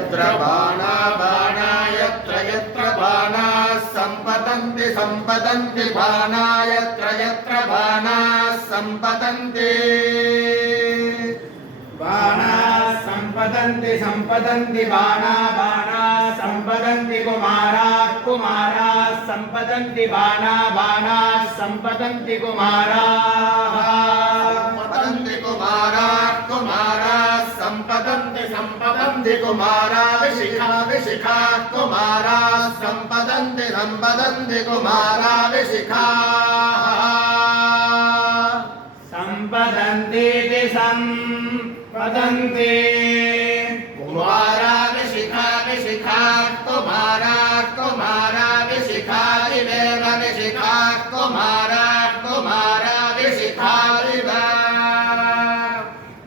यत्र बाणा बाणा यत्र यत्र बाणाः सम्पतन्ति सम्पतन्ति बाणा यत्र यत्र बाणाः सम्पतन्ति बाणाः सम्पतन्ति सम्पतन्ति बाणा बाणाः सम्पतन्ति कुमाराः कुमाराः सम्पतन्ति बाणा बाणाः सम्पतन्ति कुमाराः सम्पतन्ति कुमाराः कुमाराः सम्पतन्ति सम्पतन्ति कुमाराः विशिखा विशिखाः कुमाराः सम्पतन्ति सम्पतन्ति कुमाराः विशिखाः सम्पतन्तीति सम्पतन्ति कुमाराः विशिखा विशिखाः कुमाराः कुमाराः विशिखादिवेव विशिखाः कुमाराः कुमाराः विशिखादिव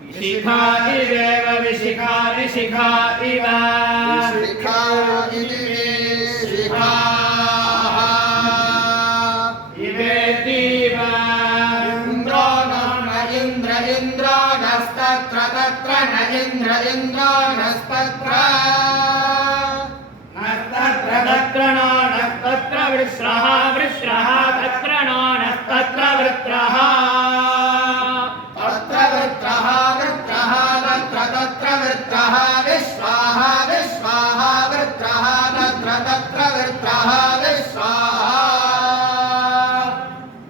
विशिखादिवेव विशिखा विशिखा इव विशिखा इति विशिखाः इवेतीव इन्द्रो न इन्द्र इन्द्रो नस्तत्र तत्र न इन्द्र इन्द्रो नस्तत्र नस्तत्र तत्र नो नस्तत्र वृत्रः वृत्रः तत्र नो नस्तत्र वृत्रः तत्र वृत्रः वृत्रः तत्र तत्र वृत्रः विश्वाः विश्वाः वृत्रः तत्र तत्र वृत्रः विश्वाः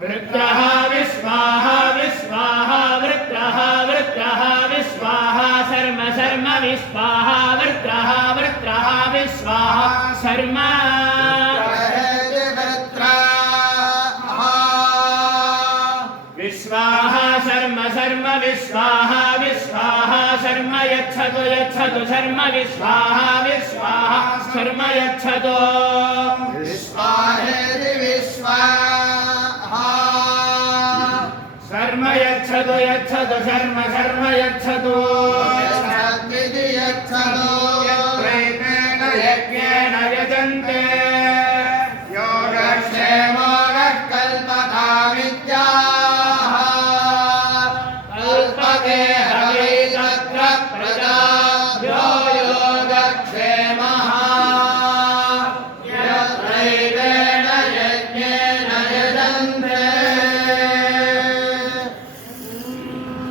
वृत्रः विश्वाः विश्वाः वृत्रः वृत्रः विश्वाः शर्म शर्म विश्वाः वृत्रः वृत्रः विश्वाः शर्म विश्वाः शर्म शर्म विश्वाः विश्वाः शर्म यच्छतु यच्छतु शर्म विश्वाः विश्वाः शर्म यच्छतु विश्वाहेति विश्वाः शर्म यच्छतु यच्छतु शर्म शर्म यच्छतु यच्छतु